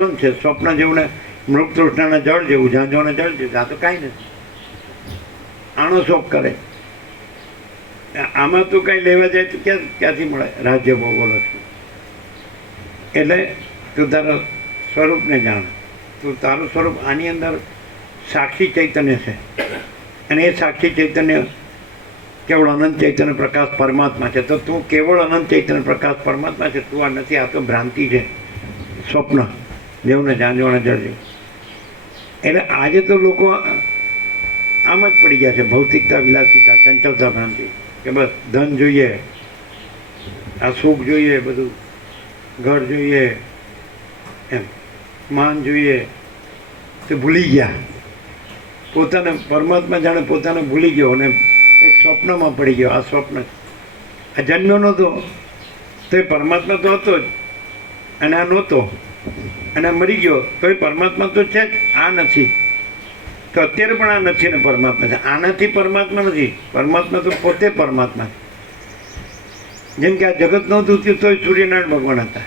છે? સ્વપ્ન જેવું ને મૃગ તૃષ્ણાના જળ જેવું ઝાંઝોને જળ જેવું. આ તો કાંઈ નથી. આણો શોખ કરે. આમાં તું કંઈ લેવા જાય તો ક્યાં ક્યાંથી મળે? રાજ્ય ભોગવલો છું એટલે તું તારા સ્વરૂપને જાણ. તું તારું સ્વરૂપ આની અંદર સાક્ષી ચૈતન્ય છે. અને એ સાક્ષી ચૈતન્ય કેવળ અનંત ચૈતન્ય પ્રકાશ પરમાત્મા છે. તો તું કેવળ અનંત ચૈતન્ય પ્રકાશ પરમાત્મા છે. તું આ નથી, આ તો ભ્રાંતિ છે. સ્વપ્ન. જેવું ને જાંજવાના જળ જેવું એટલે આજે તો લોકો આમ જ પડી ગયા છે. ભૌતિકતા, વિલાસિતા, ચંચળતા ભ્રાંતિ. કે બસ ધન જોઈએ, આ સુખ જોઈએ, બધું. ઘર જોઈએ, એમ. માન જોઈએ, તે ભૂલી ગયા. પોતાને પરમાત્મા જાણે પોતાને ભૂલી ગયો અને એક સ્વપ્નમાં પડી ગયો. આ સ્વપ્ન. આ જન્મ્યો નહોતો. તે પરમાત્મા તો હતો જ. અને આ નહોતો. અને મરી ગયો. તો એ પરમાત્મા તો છે જ, આ નથી. તો અત્યારે પણ આ નથી ને પરમાત્મા છે. આનાથી પરમાત્મા નથી. પરમાત્મા તો પોતે પરમાત્મા છે. જેમ કે આ જગત નહોતું થયું, તોય સૂર્યનારાયણ ભગવાન હતા.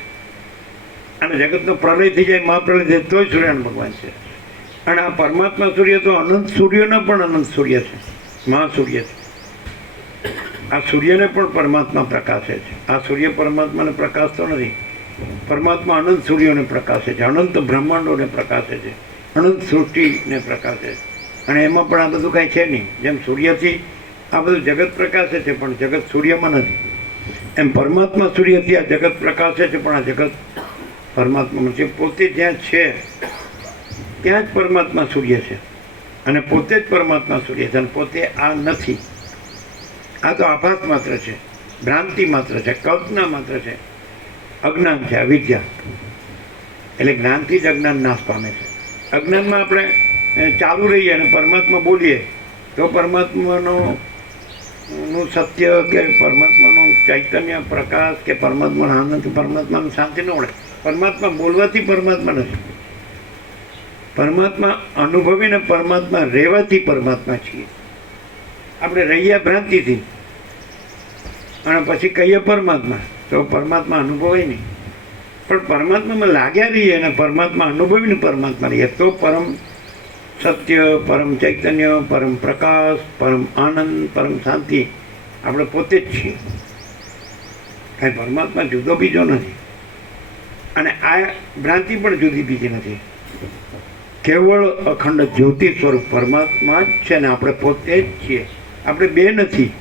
અને જગતનો પ્રલય થઈ જાય, મહાપ્રલય થઈ તોય સૂર્યનારાયણ ભગવાન છે. અને આ પરમાત્મા સૂર્ય તો અનંત સૂર્યનો પણ અનંત સૂર્ય છે. મહાસૂર્ય છે. આ સૂર્યને પણ પરમાત્મા પ્રકાશે છે. આ સૂર્ય પરમાત્માને પ્રકાશતો નથી. પરમાત્મા અનંત સૂર્યોને પ્રકાશે છે, અનંત બ્રહ્માંડોને પ્રકાશે છે, અનંત સૃષ્ટિને પ્રકાશે છે. અને એમાં પણ આ બધું કાંઈ છે નહીં. જેમ સૂર્યથી આ બધું જગત પ્રકાશે છે, પણ જગત સૂર્યમાં નથી. એમ પરમાત્મા સૂર્યથી આ જગત પ્રકાશે છે, પણ આ જગત પરમાત્મામાં છે. પોતે જ્યાં છે, ત્યાં જ પરમાત્મા સૂર્ય છે. અને પોતે જ પરમાત્મા સૂર્ય છે, અને પોતે આ નથી. આ તો આભાસ માત્ર છે, ભ્રાંતિ માત્ર છે, કલ્પના માત્ર છે. અજ્ઞાન છે, અવિદ્યા. એટલે જ્ઞાનથી જ અજ્ઞાન નાશ પામે છે. અજ્ઞાનમાં આપણે ચાલુ રહીએ અને પરમાત્મા બોલીએ, તો પરમાત્માનો, નું સત્ય કે પરમાત્માનું ચૈતન્ય પ્રકાશ કે પરમાત્માનો આનંદ પરમાત્માનું શાંતિ ન મળે. પરમાત્મા બોલવાથી પરમાત્મા નથી. પરમાત્મા અનુભવીને પરમાત્મા રહેવાથી પરમાત્મા છીએ. આપણે રહીએ ભ્રાંતિથી. અને પછી કહીએ પરમાત્મા. તો પરમાત્મા અનુભવે નહીં. પણ પરમાત્મામાં લાગ્યા રહીએ અને પરમાત્મા અનુભવીને પરમાત્મા રહીએ, તો પરમ સત્ય, પરમ ચૈતન્ય, પરમ પ્રકાશ, પરમ આનંદ, પરમ શાંતિ આપણે પોતે જ છીએ. કાંઈ પરમાત્મા જુદો બીજો નથી. અને આ ભ્રાંતિ પણ જુદી બીજી નથી. કેવળ અખંડ જ્યોતિ સ્વરૂપ પરમાત્મા જ છે ને આપણે પોતે જ છીએ. આપણે બે નથી.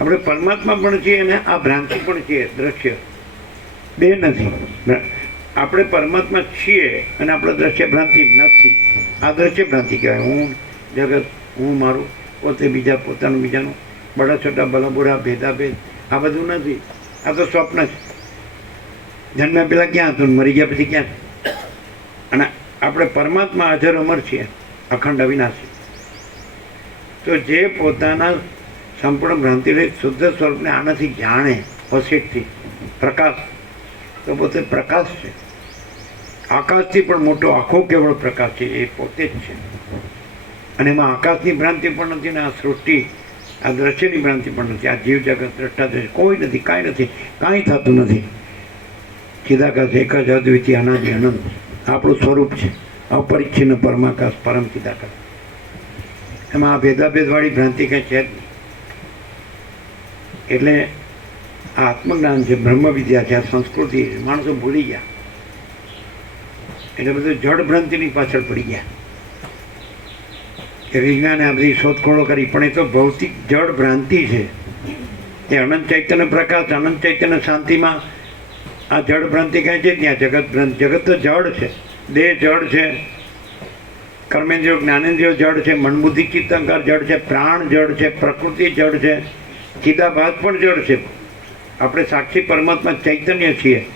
આપણે પરમાત્મા પણ છીએ અને આ ભ્રાંતિ પણ છીએ, દ્રશ્ય. બે નથી. આપણે પરમાત્મા છીએ અને આપણે દ્રશ્ય ભ્રાંતિ નથી. આ દ્રશ્ય ભ્રાંતિ કહેવાય. હું જગત, હું મારું, પોતે બીજા, પોતાનું બીજાનું, બડા, છોટા, ભલા બુરા ભેદાભેદ, આ બધું નથી. આ તો સ્વપ્ન છે. જન્મ્યા પહેલાં ક્યાં હતું મરી ગયા પછી ક્યાં? અને આપણે પરમાત્મા હાજર અમર છીએ, અખંડ અવિનાશી. તો જે પોતાના સંપૂર્ણ ભ્રાંતિ શુદ્ધ સ્વરૂપને આનાથી જાણે વસીઠથી પ્રકાશ. તો પોતે પ્રકાશ છે. આકાશથી પણ મોટો આખો કેવળ પ્રકાશ છે, એ પોતે જ છે. અને એમાં આકાશની ભ્રાંતિ પણ નથી ને આ સૃષ્ટિ, આ દ્રશ્યની ભ્રાંતિ પણ નથી. આ જીવ જગત દ્રષ્ટા દ્રશ્ય, કોઈ નથી, કાંઈ નથી, કાંઈ થતું નથી. ચિદાકાશ એક જ અદ્વિતીય, અનાદિ, અનંત. આપણું સ્વરૂપ છે. અપરિચ્છિન્ન પરમાકાશ, પરમ ચિદાકાશ એમાં આ ભેદાભેદવાળી ભ્રાંતિ કંઈ છે જ નહીં. એટલે આ આત્મજ્ઞાન છે બ્રહ્મ વિદ્યા છે, આ સંસ્કૃતિ. માણસો ભૂલી ગયા. એટલે બધું જળભ્રાંતિની પાછળ પડી ગયા. કે વિજ્ઞાને આ બધી શોધખોળો કરી, પણ એ તો ભૌતિક જળ ભ્રાંતિ છે. એ અનંત ચૈતન્ય પ્રકાશ, અનંત ચૈતન્ય શાંતિમાં આ જળ ભ્રાંતિ કહે છે? ત્યાં જગત ભ્રાંતિ. જગત તો જળ છે. દેહ જળ છે. કર્મેન્દ્રિયો, જ્ઞાનેન્દ્રિયો જળ છે. મનબુદ્ધિ ચિત્તંકાર જળ છે. પ્રાણ જળ છે. પ્રકૃતિ જળ છે. ચિદાભાસ પણ જળ છે. આપણે સાક્ષી પરમાત્મા ચૈતન્ય છીએ.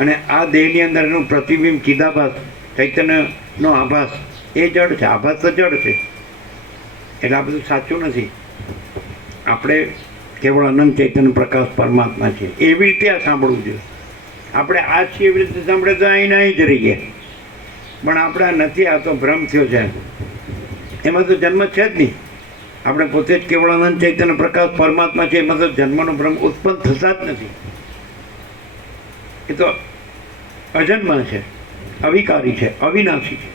અને આ દેહની અંદર એનું પ્રતિબિંબ ચિદાભાસ ચૈતન્યનો આભાસ, એ જળ છે. આભાસ તો જળ છે. એટલે આ બધું સાચું નથી. આપણે કેવળ અનંત ચૈતન્ય પ્રકાશ પરમાત્મા છે એવી રીતે આ સાંભળવું જોઈએ. આપણે આ છીએ એવી રીતે સાંભળે તો અહીં અહીં જ રહીએ. પણ આપણે આ નથી, આ તો ભ્રમ થયો છે. એમાં તો જન્મ છે જ નહીં. આપણે પોતે જ કેવળાનંદ ચૈતન્ય પ્રકાશ પરમાત્મા છે, એમાં તો જન્મનો ભ્રમ ઉત્પન્ન થતા જ નથી. એ તો અજન્મ છે, અવિકારી છે, અવિનાશી છે.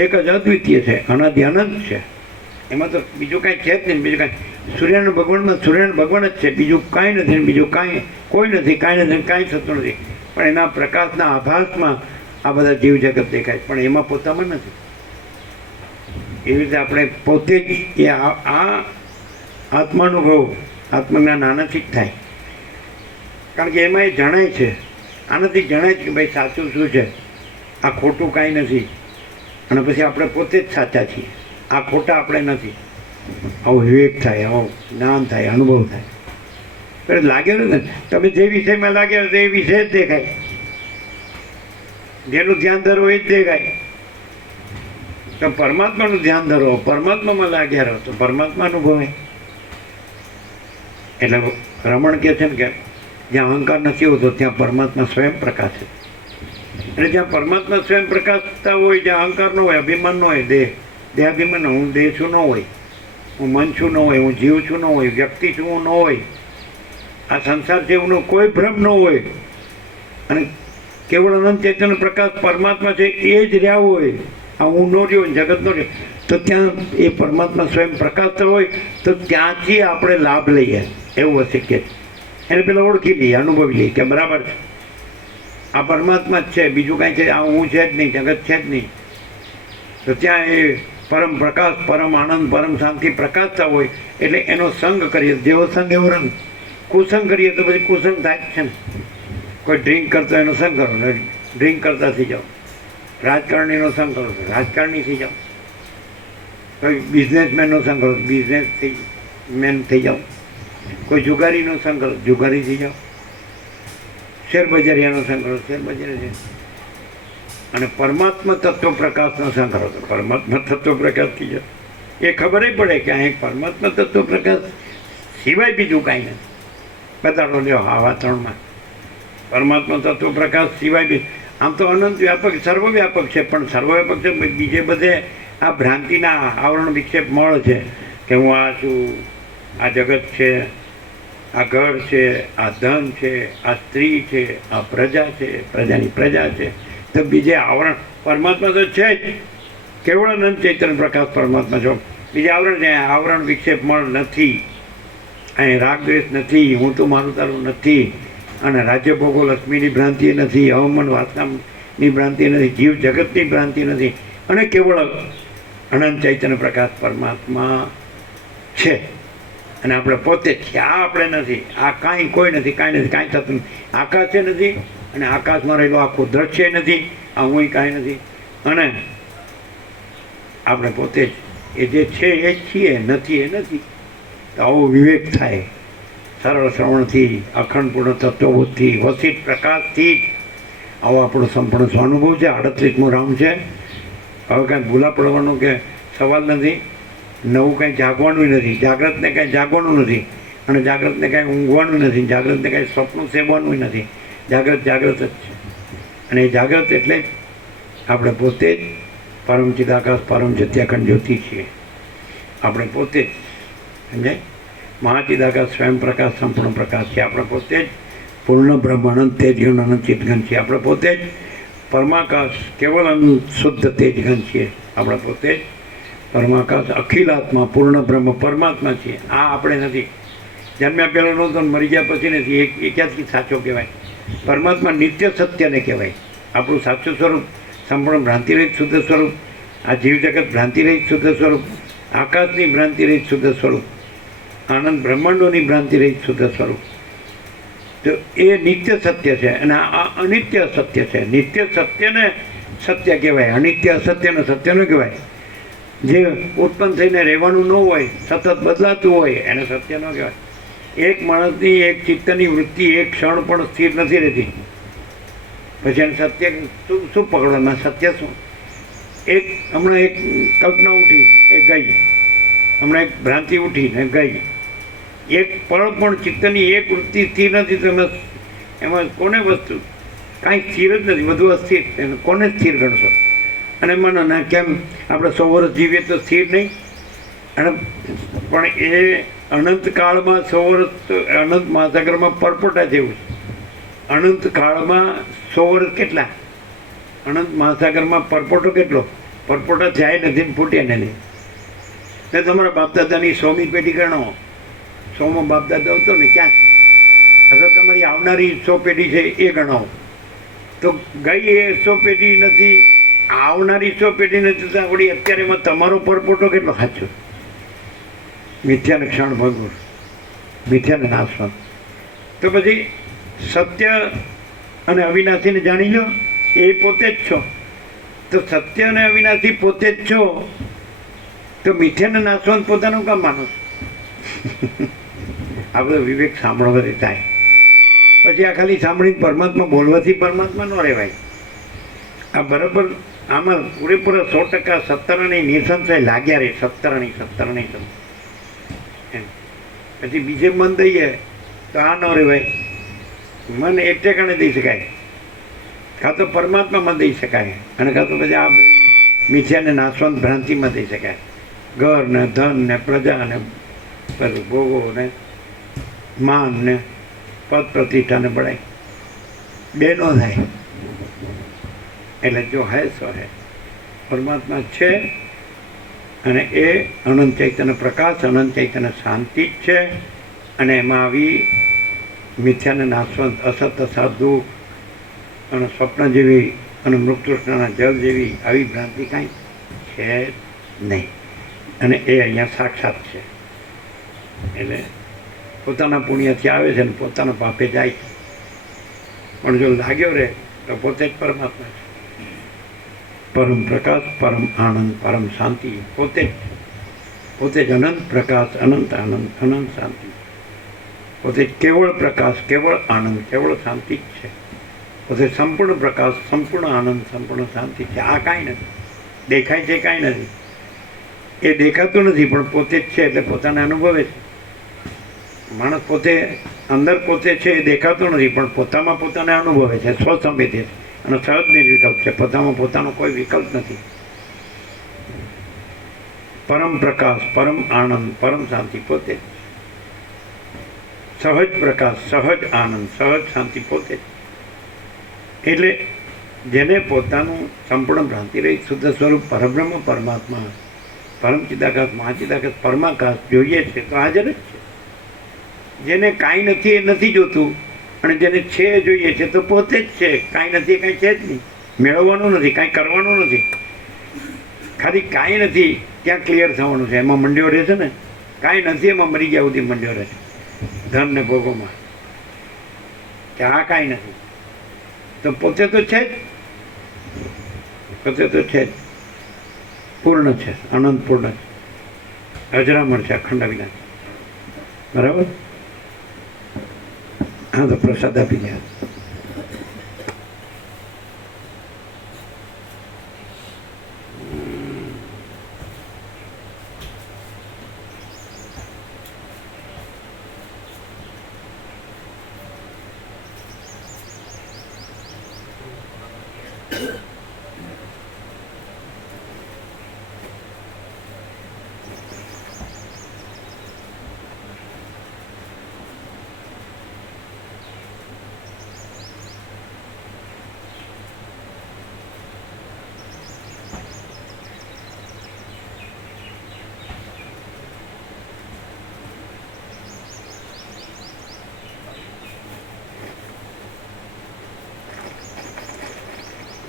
એક જ અદ્વિતીય છે અનાદિ અનંત છે. એમાં તો બીજું કાંઈ છે જ નહીં, બીજું કાંઈ. સૂર્યનારાયણ ભગવાનમાં સૂર્યનારાયણ ભગવાન જ છે, બીજું કાંઈ નથી, બીજું કાંઈ કોઈ નથી, કાંઈ નથી, કાંઈ થતું નથી. પણ એના પ્રકાશના આભાસમાં આ બધા જીવ જગત દેખાય પણ એમાં પોતામાં નથી. એવી રીતે આપણે પોતે જ એ આ આત્માનુભવ આત્મજ્ઞાન આનાથી જ થાય. કારણ કે એમાં એ જણાય છે. આનાથી જણાય છે કે ભાઈ સાચું શું છે? આ ખોટું કાંઈ નથી. અને પછી આપણે પોતે જ સાચા છીએ. આ ખોટા આપણે નથી. આવો વિવેક થાય, આવો જ્ઞાન થાય, અનુભવ થાય. એટલે લાગેલું ને, તમે જે વિષયમાં લાગેલો તે એ વિષય જ દેખાય. જેનું ધ્યાન ધરો એ જ દેખાય. તો પરમાત્માનું ધ્યાન ધરો. પરમાત્મામાં લાગ્યા રહો. તો પરમાત્મા અનુભવે. એટલે રમણ કહે છે ને કે જ્યાં અહંકાર નથી હોતો, ત્યાં પરમાત્મા સ્વયં છે. એટલે જ્યાં પરમાત્મા સ્વયં પ્રકાશતા હોય, જ્યાં અહંકાર ન હોય, અભિમાન ન હોય, દેહ. દેહાભિમાન હું દેહ છું ન હોય. હું મન છું ન હોય, હું જીવ છું ન હોય, વ્યક્તિ છું હું ન હોય. આ સંસાર જેવનો કોઈ ભ્રમ ન હોય. અને કેવળ અનંત ચેતન પ્રકાશ પરમાત્મા છે, એ જ રહ્યા હોય. આ હું નો રહ્યો, જગત નો રહ્યો. તો ત્યાં એ પરમાત્મા સ્વયં પ્રકાશતા હોય, તો ત્યાંથી આપણે લાભ લઈએ. એવું હશે કે. એને પેલા ઓળખી લઈએ, અનુભવી લઈએ કે બરાબર છે. આ પરમાત્મા જ છે, બીજું કાંઈ છે, આ હું છે જ નહીં, જગત છે જ નહીં. તો ત્યાં એ પરમ પ્રકાશ, પરમ આનંદ, પરમ શાંતિ પ્રકાશતા હોય, એટલે એનો સંગ કરીએ. જેવો સંગ એવો રંગ. કુસંગ કરીએ તો પછી કુસંગ થાય છે ને. કોઈ ડ્રિંક કરતો એનો સંગ કરો ડ્રિંક કરતા થઈ જાઓ. રાજકારણીનો સંકલ્પ રાજકારણી થઈ જાઓ. કોઈ બિઝનેસમેનનો સંકલ્પ બિઝનેસ થઈ મેન થઈ જાઓ. કોઈ જુગારીનો સંકલ્પ, જુગારી થઈ જાઓ. શેરબજારિયાનો સંકલ્પ શેરબજારી શેર બજારી અને પરમાત્મા તત્વ પ્રકાશનો સંકલ્પ પરમાત્મા તત્વ પ્રકાશ થઈ જાઓ. એ ખબર પડે કે અહીં પરમાત્મા તત્વ પ્રકાશ સિવાય બીજું કાંઈ નથી. બતાડો લ્યો આ વાતાવરણમાં પરમાત્મા તત્વ પ્રકાશ સિવાય બી આમ તો અનંત વ્યાપક, સર્વવ્યાપક છે, પણ સર્વવ્યાપક છે બીજે બધે આ ભ્રાંતિના આવરણ વિક્ષેપ મળે છે કે હું આ છું, આ જગત છે, આ ઘર છે, આ ધન છે, આ સ્ત્રી છે, આ પ્રજા છે, પ્રજાની પ્રજા છે. તો બીજે આવરણ પરમાત્મા તો છે જ. કેવળ અનંત ચૈતન્ય પ્રકાશ પરમાત્મા છો. બીજે આવરણ છે, આવરણ વિક્ષેપ મળ નથી. અહીં રાગ દ્વેષ નથી, હું તો મારું તારું નથી. અને રાજ્ય ભોગો લક્ષ્મીની ભ્રાંતિ નથી, હવામાન વાસનાની ભ્રાંતિ નથી, જીવ જગતની ભ્રાંતિ નથી. અને કેવળ અનંત ચૈતન્ય પ્રકાશ પરમાત્મા છે. અને આપણે પોતે છીએ આ આપણે નથી? આ કાંઈ કોઈ નથી, કાંઈ નથી, કાંઈ થતું આકાશે નથી અને આકાશમાં રહેલું આખું દ્રશ્ય નથી. આ હું કાંઈ નથી. અને આપણે પોતે જ, એ જે છે એ જ છીએ, નથી એ નથી. તો આવો વિવેક થાય. સરળ શ્રવણથી અખંડપૂર્ણ તત્વબોધથી વસિત પ્રકાશથી જ આવો આપણો સંપૂર્ણ સ્વાનુભવ છે. આડત્રીસમું રામ છે. હવે કાંઈ ભૂલા પડવાનો કે સવાલ નથી. નવું કાંઈ જાગવાનું નથી. જાગ્રતને કાંઈ જાગવાનું નથી. અને જાગ્રતને કાંઈ ઊંઘવાનું નથી. જાગ્રતને કાંઈ સ્વપ્નું સેવવાનું નથી. જાગ્રત જાગ્રત જ છે. અને એ જાગ્રત એટલે આપણે પોતે જ પરમચિત આકાશ પરમ જત્યાખંડ જ્યોતિ છીએ. આપણે પોતે જ. સમજાય? મહાચિદાકાશ સ્વયં પ્રકાશ, સંપૂર્ણ પ્રકાશ છે. આપણે પોતે જ પૂર્ણ બ્રહ્માનંદ અનંત તેજ ગણ અનંત ચિતગણ છીએ. આપણે પોતે જ પરમાકાશ કેવલ શુદ્ધ તેજ ગણ છીએ. આપણે પોતે જ પરમાકાશ અખિલાત્મા પૂર્ણ બ્રહ્મ, પરમાત્મા છીએ. આ આપણે નથી. જન્મ્યા પહેલો નહોતો મરી ગયા પછી નથી. એક એક્યાથી સાચો કહેવાય? પરમાત્મા નિત્ય સત્યને કહેવાય. આપણું સાચું સ્વરૂપ સંપૂર્ણ ભ્રાંતિરહિત શુદ્ધ સ્વરૂપ, આ જીવ જગત ભ્રાંતિરહિત શુદ્ધ સ્વરૂપ, આકાશની ભ્રાંતિરહિત શુદ્ધ સ્વરૂપ આનંદ બ્રહ્માંડોની ભ્રાંતિ ભ્રાંતિરહિત શુદ્ધ સ્વરૂપ. તો એ નિત્ય સત્ય છે અને આ અનિત્ય સત્ય છે. નિત્ય સત્યને સત્ય કહેવાય, અનિત્ય અસત્યને સત્ય ન કહેવાય. જે ઉત્પન્ન થઈને રહેવાનું ન હોય, સતત બદલાતું હોય, એને સત્ય ન કહેવાય. એક માણસની એક ચિત્તની વૃત્તિ, એક ક્ષણ પણ સ્થિર નથી રહેતી. પછી એને સત્ય શું શું પકડવાના? સત્ય શું? એક, હમણાં એક કલ્પના ઉઠી, એ ગઈ. હમણાં એક ભ્રાંતિ ઉઠી ને ગઈ. એક પળ પણ ચિત્તની એક વૃત્તિ સ્થિર નથી તમે એમાં કોને વસ્તુ? કાંઈ સ્થિર જ નથી બધું અસ્થિર. એને કોને સ્થિર ગણશો? અને મને ના કેમ? આપણે સો વર્ષ જીવીએ તો સ્થિર નહીં. અને પણ એ અનંતકાળમાં સો વર્ષ, અનંત મહાસાગરમાં પરપોટા જેવું છે. અનંતકાળમાં સો વર્ષ કેટલા? અનંત મહાસાગરમાં પરપોટો કેટલો? પરપોટા જાય નથી ફૂટ્યા ફૂટે ને નહીં. તે તમારા બાપદાદાની સોમી પેઢી ગણો. સોમાં બાપદાદા હતો ને ક્યાં અથવા તમારી આવનારી સો પેઢી છે એ ગણાવો. તો ગઈ એ સો પેઢી નથી, આવનારી સો પેઢી નથી, તો આપણી અત્યારેમાં તમારો પરપોટો કેટલો સાચો? મિથ્યાને ક્ષણ ભગવું. મિથ્યાને નાશવાનું તો પછી સત્ય અને અવિનાશીને જાણી લો, એ પોતે જ છો. તો સત્ય અને અવિનાશી પોતે જ છો, તો મીઠેને નાશવંત પોતાનું કામ માનો છો? આ બધો વિવેક સાંભળવાથી થાય. પછી આ ખાલી સાંભળીને પરમાત્મા બોલવાથી પરમાત્મા ન રહેવાય. આ બરાબર આમાં પૂરેપૂરા સો ટકા સત્તરણી નિસંશય લાગ્યા રહે સત્તરણી સત્તરણી સત્તર એમ. પછી બીજે મન દઈએ તો આ ન રહેવાય. મન એક કણે દઈ શકાય? કાં તો પરમાત્મામાં દઈ શકાય અને કાં તો પછી આ બધી મિથ્યાને નાશવંત ભ્રાંતિમાં દઈ શકાય. ઘર ને ધન ને પ્રજા ને ભોગો ને માન ને પદ પ્રતિષ્ઠાને બળાય બે નો થાય. એટલે જો હે સો હે. પરમાત્મા છે અને એ અનંત ચૈતન્ય પ્રકાશ, અનંત ચૈતન્ય શાંતિ જ છે. અને એમાં આવી મિથ્યાને નાશવંત અસત અસાધુ અને સ્વપ્ન જેવી અને મૃતૃષ્ણના જળ જેવી આવી ભ્રાંતિ કાંઈ છે નહીં. અને એ અહીંયા સાક્ષાત છે. એટલે પોતાના પુણ્યથી આવે છે ને પોતાના પાપે જાય છે. પણ જો લાગ્યો રહે, તો પોતે જ પરમાત્મા છે. પરમ પ્રકાશ, પરમ આનંદ, પરમ શાંતિ, પોતે જ પોતે જ અનંત પ્રકાશ, અનંત આનંદ, અનંત શાંતિ. પોતે કેવળ પ્રકાશ, કેવળ આનંદ, કેવળ શાંતિ જ છે. પોતે સંપૂર્ણ પ્રકાશ, સંપૂર્ણ આનંદ, સંપૂર્ણ શાંતિ છે. આ કાંઈ નથી. દેખાય છે કાંઈ નથી. એ દેખાતું નથી, પણ પોતે જ છે એટલે પોતાને અનુભવે છે. માણસ પોતે અંદર પોતે છે એ દેખાતો નથી, પણ પોતામાં પોતાને અનુભવે છે સ્વસંભિત છે અને સહજ નિર્વિકલ્પ છે, પોતામાં પોતાનો કોઈ વિકલ્પ નથી. પરમ પ્રકાશ, પરમ આનંદ, પરમ શાંતિ પોતે સહજ પ્રકાશ, સહજ આનંદ, સહજ શાંતિ પોતે એટલે જેને પોતાનું સંપૂર્ણ ભ્રાંતિ રહી, શુદ્ધ સ્વરૂપ પરબ્રહ્મ પરમાત્મા, પરમ ચિદાકાશ, મહાચિદાકાશ, પરમાકાશ જોઈએ છે, તો હાજર જ છે. જેને કાંઈ નથી એ નથી જોતું. અને જેને છે જોઈએ છે તો પોતે જ છે. કાંઈ નથી, કાંઈ છે જ નહીં. મેળવવાનું નથી, કાંઈ કરવાનું નથી. ખાલી કાંઈ નથી, ત્યાં ક્લિયર થવાનું છે. એમાં મંડ્યો રહે છે ને? કાંઈ નથી, એમાં મરી ગયા સુધી મંડ્યો રહે ધન ને ભોગોમાં. કે આ કાંઈ નથી. તો પોતે તો છે જ. પોતે તો છે જ. પૂર્ણ છે, અનંત પૂર્ણ છે. અજરામર છે, અખંડ વિનાશ બરાબર? હા તો પ્રસાદ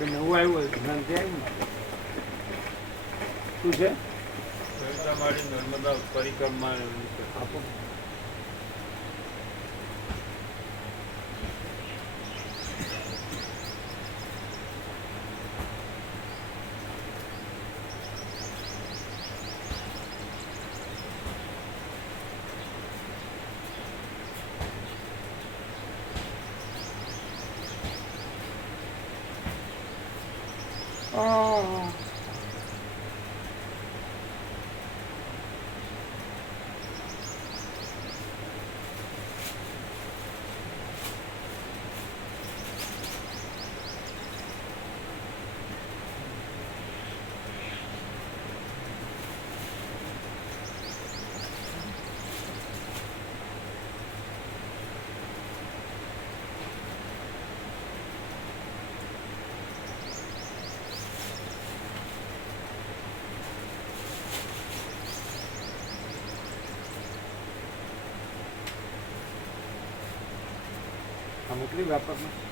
નવું આવ્યું જ્ઞાન આવ્યું શું છે નર્મદા પરિક્રમા ব্যাপার না।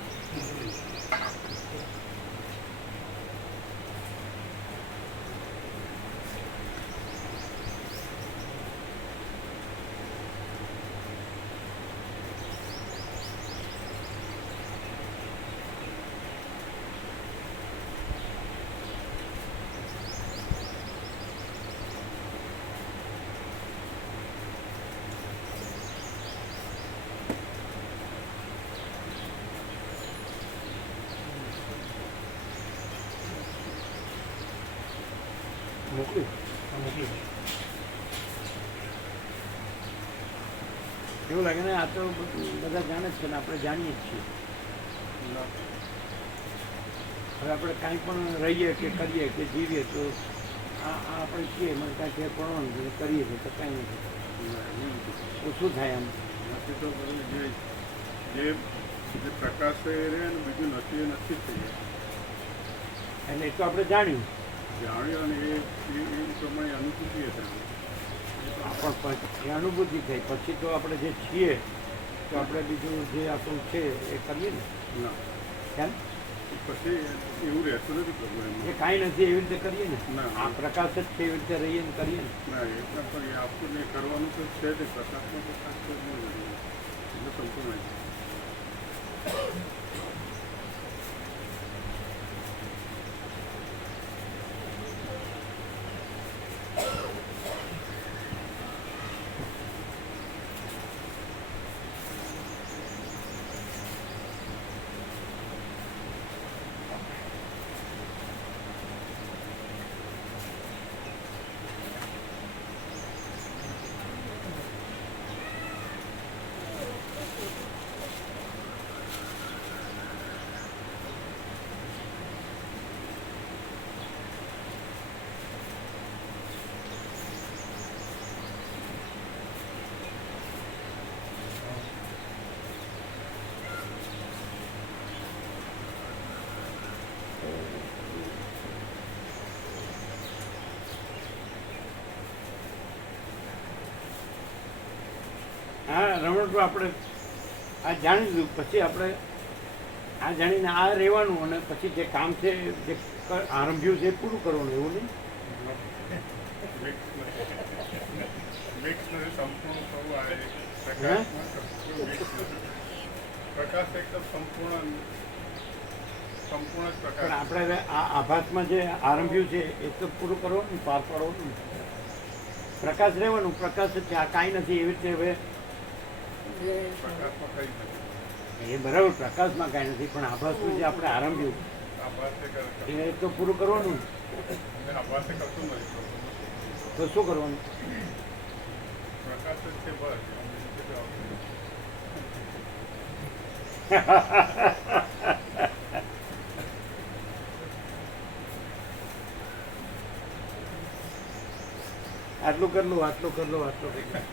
એવું લાગે ને આ તો બધા જાણે જ છે ને આપણે જાણીએ જ છીએ. હવે આપણે કાંઈ પણ રહીએ કે કરીએ કે જીવીએ તો આ આ આપણે છીએ મને કાંઈ ફેર પડવાનું છે કરીએ છીએ તો કાંઈ નથી. ઓછું થાય એમ? નથી તો જે જે પ્રકાશ એ રહે ને બીજું નથી એ નથી થઈ એટલે એ તો આપણે જાણ્યું. જાણ્યું અને એ પ્રમાણે અનુભૂતિ હશે આ પણ પછી અનુભૂતિ થઈ. પછી તો આપણે જે છીએ તો આપણે બીજું જે આપણું છે એ કરીએ ને. ના. કેમ? પછી એવું રહેતું નથી પ્રભુ એ કાંઈ નથી એવી રીતે કરીએ ને. ના. આ પ્રકાશ જ છે એવી રીતે રહીએ ને કરીએ ને. ના એ પણ પણ એ આપણને કરવાનું તો છે તો ખાસ તો નહીં સંપૂર્ણ હા રમણભાઈ આપણે આ જાણી લીધું પછી આપણે આ જાણીને આ રહેવાનું અને પછી જે કામ છે, જે આરંભ્યું છે એ પૂરું કરવાનું, એવું નહીં? પ્રકાશ એકદમ સંપૂર્ણ સંપૂર્ણ પ્રકાશ આપણે આ આભાસમાં જે આરંભ્યું છે એ તો પૂરું કરવાનું પાર પાડવાનું પ્રકાશ રહેવાનું પ્રકાશ ત્યાં કાંઈ નથી એવી રીતે હવે પ્રકાશમાં કંઈ જ નથી એ બરાબર, પ્રકાશમાં કાંઈ નથી, પણ આભાસનું જે આપણે આરંભ્યું કરે એ તો પૂરું કરવાનું. તો શું કરવાનું આટલું કરલું આટલું કરલું આટલું કરલું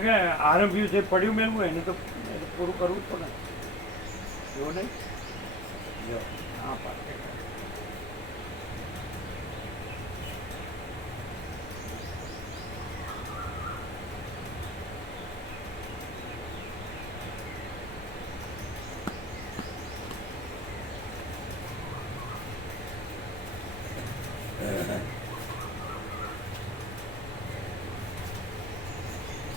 કે આરંભ્યું છે પડ્યું મેળવું એને તો પૂરું કરવું જ પડે. જો નહીં? જો હા પાછળ